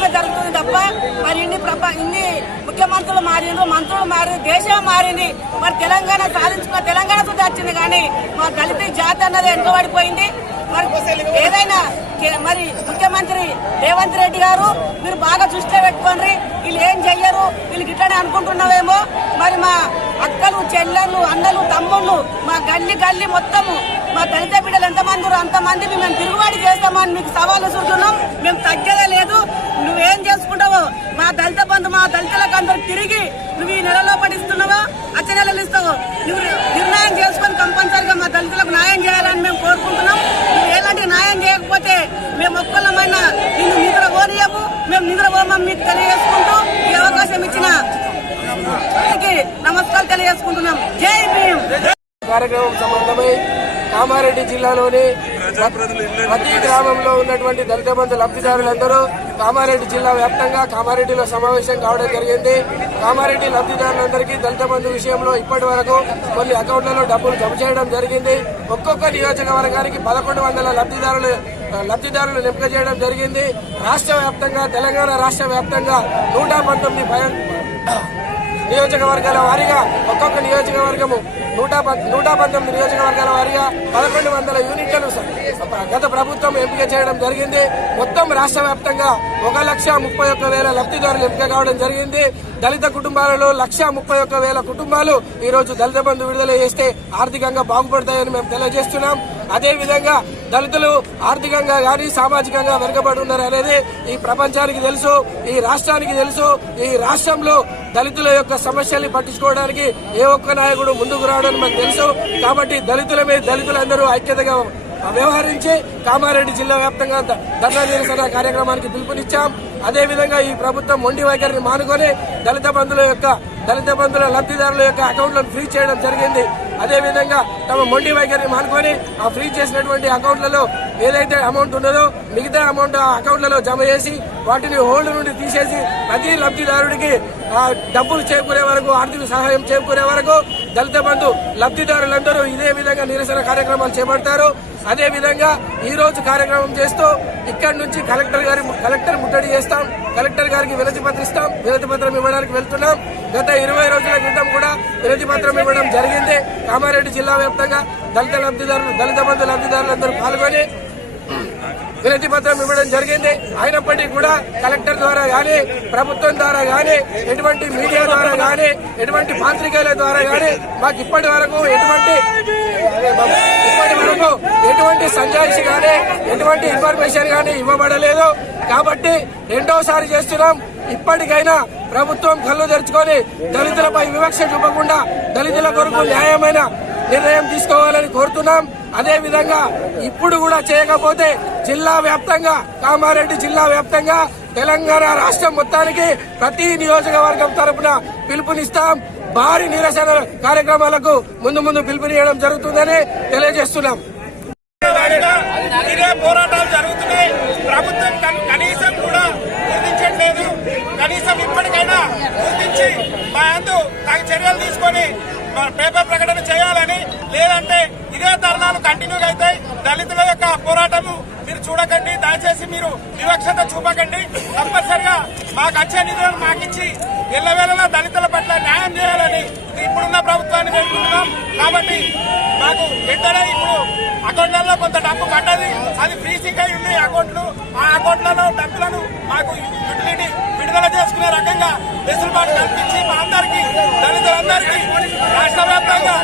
మాత్రమే జరుగుతుంది తప్ప మరి ఇన్ని ప్రప ఇన్ని ముఖ్యమంత్రులు మారిండ్రు మంత్రులు మారింది దేశం మారింది. మరి తెలంగాణ సాధించుకున్న తెలంగాణ సుద్ధి వచ్చింది కానీ మా దళిత జాతి అన్నది వెనుకబడిపోయింది మరి ఏదైనా మరి ముఖ్యమంత్రి రేవంత్ రెడ్డి గారు మీరు బాగా దృష్టిలో పెట్టుకోండి. వీళ్ళు ఏం చెయ్యరు? వీళ్ళు గిట్లనే అనుకుంటున్నావేమో. మరి మా అక్కలు చెల్లెళ్ళు అన్నలు తమ్ముళ్ళు మా గల్లి గల్లి మొత్తము మా దళిత బిడ్డలు అంతమంది మేము తిరుగుబాటు చేస్తామని మీకు సవాలు చూస్తున్నాం. మేము తగ్గేదే లేదు. నువ్వేం చేసుకుంటావో మా దళిత బంధు మా దళితులకు అందరు తిరిగి నువ్వు ఈ నెలలో పడిస్తున్నావా? అచ్చ నెలలు ఇస్తావు? నువ్వు నిర్ణయం చేసుకొని కంపల్సరిగా మా దళితులకు న్యాయం చేయాలని మేము కోరుకుంటున్నాం. నువ్వు ఎలాంటి న్యాయం చేయకపోతే మేము ఒక్కళ్ళమైనా నిన్ను నిద్ర పోనీయము. మేము నిద్ర పోమని మీకు తెలియజేసుకుంటూ ఈ అవకాశం ఇచ్చిన నమస్కారం తెలియజేసుకుంటున్నాం. జై భీమ్! కార్యక్రమం సంబంధమై కామారెడ్డి జిల్లాలోని ప్రతి గ్రామంలో ఉన్నటువంటి దళిత బంధు లబ్ధిదారులందరూ కామారెడ్డి జిల్లా వ్యాప్తంగా కామారెడ్డిలో సమావేశం కావడం జరిగింది. కామారెడ్డి లబ్ధిదారులందరికీ దళిత బంధు విషయంలో ఇప్పటి వరకు కొన్ని అకౌంట్లలో డబ్బులు జమ చేయడం జరిగింది. ఒక్కొక్క నియోజకవర్గానికి పదకొండు వందల లబ్ధిదారులు లబ్ధిదారులు ఎంపిక చేయడం జరిగింది. రాష్ట్ర వ్యాప్తంగా తెలంగాణ రాష్ట్ర వ్యాప్తంగా నూట పంతొమ్మిది నియోజకవర్గాల వారీగా ఒక్కొక్క నియోజకవర్గము నూట నూట పంతొమ్మిది నియోజకవర్గాల వారీగా పదకొండు వందల యూనిట్లను గత ప్రభుత్వం ఎంపిక చేయడం జరిగింది. మొత్తం రాష్ట్ర వ్యాప్తంగా ఒక లక్ష ముప్పై ఒక్క వేల లబ్ధిదారులు ఎంపిక కావడం జరిగింది. దళిత కుటుంబాలలో లక్ష ముప్పై ఒక్క వేల కుటుంబాలు ఈ రోజు దళిత బంధు విడుదల చేస్తే ఆర్థికంగా బాగుపడతాయని మేము తెలియజేస్తున్నాం. అదేవిధంగా దళితులు ఆర్థికంగా కానీ సామాజికంగా వెనుకబడి ఉన్నారు అనేది ఈ ప్రపంచానికి తెలుసు ఈ రాష్ట్రానికి తెలుసు. ఈ రాష్ట్రంలో దళితుల యొక్క సమస్యల్ని పట్టించుకోవడానికి ఏ ఒక్క నాయకుడు ముందుకు రావడం మనకు తెలుసు. కాబట్టి దళితుల మీద దళితులందరూ ఐక్యతగా వ్యవహరించి కామారెడ్డి జిల్లా వ్యాప్తంగా ధర్నా నిరసన కార్యక్రమానికి పిలుపునిచ్చాం. అదే విధంగా ఈ ప్రభుత్వం మొండి వైఖరిని మానుకొని దళిత బంధువుల యొక్క దళిత బంధుల లబ్ధిదారుల యొక్క అకౌంట్లను ఫ్రీ చేయడం జరిగింది. అదే విధంగా తమ మొండి వైఖరిని మానుకొని ఆ ఫ్రీ చేసినటువంటి అకౌంట్లలో ఏదైతే అమౌంట్ ఉన్నదో మిగతా అమౌంట్ అకౌంట్లలో జమ చేసి వాటిని హోల్డ్ నుండి తీసేసి ప్రతి లబ్ధిదారుడికి డబ్బులు చేకూరే వరకు ఆర్థిక సహాయం చేకూరే వరకు దళిత బంధు లబ్ధిదారులందరూ ఇదే విధంగా నిరసన కార్యక్రమాలు చేపడతారు. అదే విధంగా ఈ రోజు కార్యక్రమం చేస్తూ ఇక్కడి నుంచి కలెక్టర్ గారి కలెక్టర్ ముట్టడి చేస్తాం. కలెక్టర్ గారికి వినతి పత్రం ఇస్తాం వినతి పత్రం ఇవ్వడానికి వెళ్తున్నాం. గత ఇరవై రోజుల క్రితం కూడా వినతి పత్రం ఇవ్వడం జరిగింది. కామారెడ్డి జిల్లా వ్యాప్తంగా దళిత లబ్ధిదారులు దళిత బంధు లబ్ధిదారులందరూ పాల్గొని వినతి పత్రం ఇవ్వడం జరిగింది. అయినప్పటికీ కూడా కలెక్టర్ ద్వారా గాని ప్రభుత్వం ద్వారా గాని ఎటువంటి మీడియా ద్వారా గాని ఎటువంటి పాత్రికేయుల ద్వారా గాని మాకు ఇప్పటి వరకు ఎటువంటి ఇప్పటి వరకు ఎటువంటి సంజాయిషి గాని ఎటువంటి ఇన్ఫర్మేషన్ గాని ఇవ్వబడలేదు. కాబట్టి రెండోసారి చేస్తున్నాం. ఇప్పటికైనా ప్రభుత్వం కళ్ళు తెరుచుకొని దళితులపై వివక్ష చూపకుండా దళితుల కొరకు న్యాయమైన నిర్ణయం తీసుకోవాలని కోరుతున్నాం. అదే విధంగా ఇప్పుడు కూడా చేయకపోతే జిల్లా వ్యాప్తంగా కామారెడ్డి జిల్లా వ్యాప్తంగా తెలంగాణ రాష్ట్రం మొత్తానికి ప్రతి నియోజకవర్గం తరపున పిలుపునిస్తాం. భారీ నిరసన కార్యక్రమాలకు ముందు ముందు పిలుపునియడం జరుగుతుందని తెలియజేస్తున్నాం. ఇదే పోరాటాలు జరుగుతున్నాయి. ప్రభుత్వం కనీసం కూడా గుర్తించట్లేదు. కనీసం ఇప్పటికైనా గుర్తించి మా పేపర్ ప్రకటన చేయాలని లేదంటే ఇదే ధర్నాలు కంటిన్యూ అవుతాయి దళితుల యొక్క పోరాటము మీరు చూడకండి దయచేసి మీరు వివక్షత చూపకండి. తప్పనిసరిగా మాకు వచ్చే నిధులను మాకిచ్చి ఎల్లవేళలా దళితుల పట్ల న్యాయం చేయాలని ఇప్పుడున్న ప్రభుత్వాన్ని వేడుకుంటున్నాం. కాబట్టి మాకు వెంటనే ఇప్పుడు అకౌంట్లలో కొంత డబ్బు పడ్డది. అది ఫ్రీజింగ్ అయి ఉంది అకౌంట్లు. ఆ అకౌంట్లలో డబ్బులను మాకు యూటిలిటీ విడుదల చేసుకునే రకంగా వెసులుబాటు కల్పించి మా అందరికీ దళితులందరికీ రాష్ట్ర వ్యాప్తంగా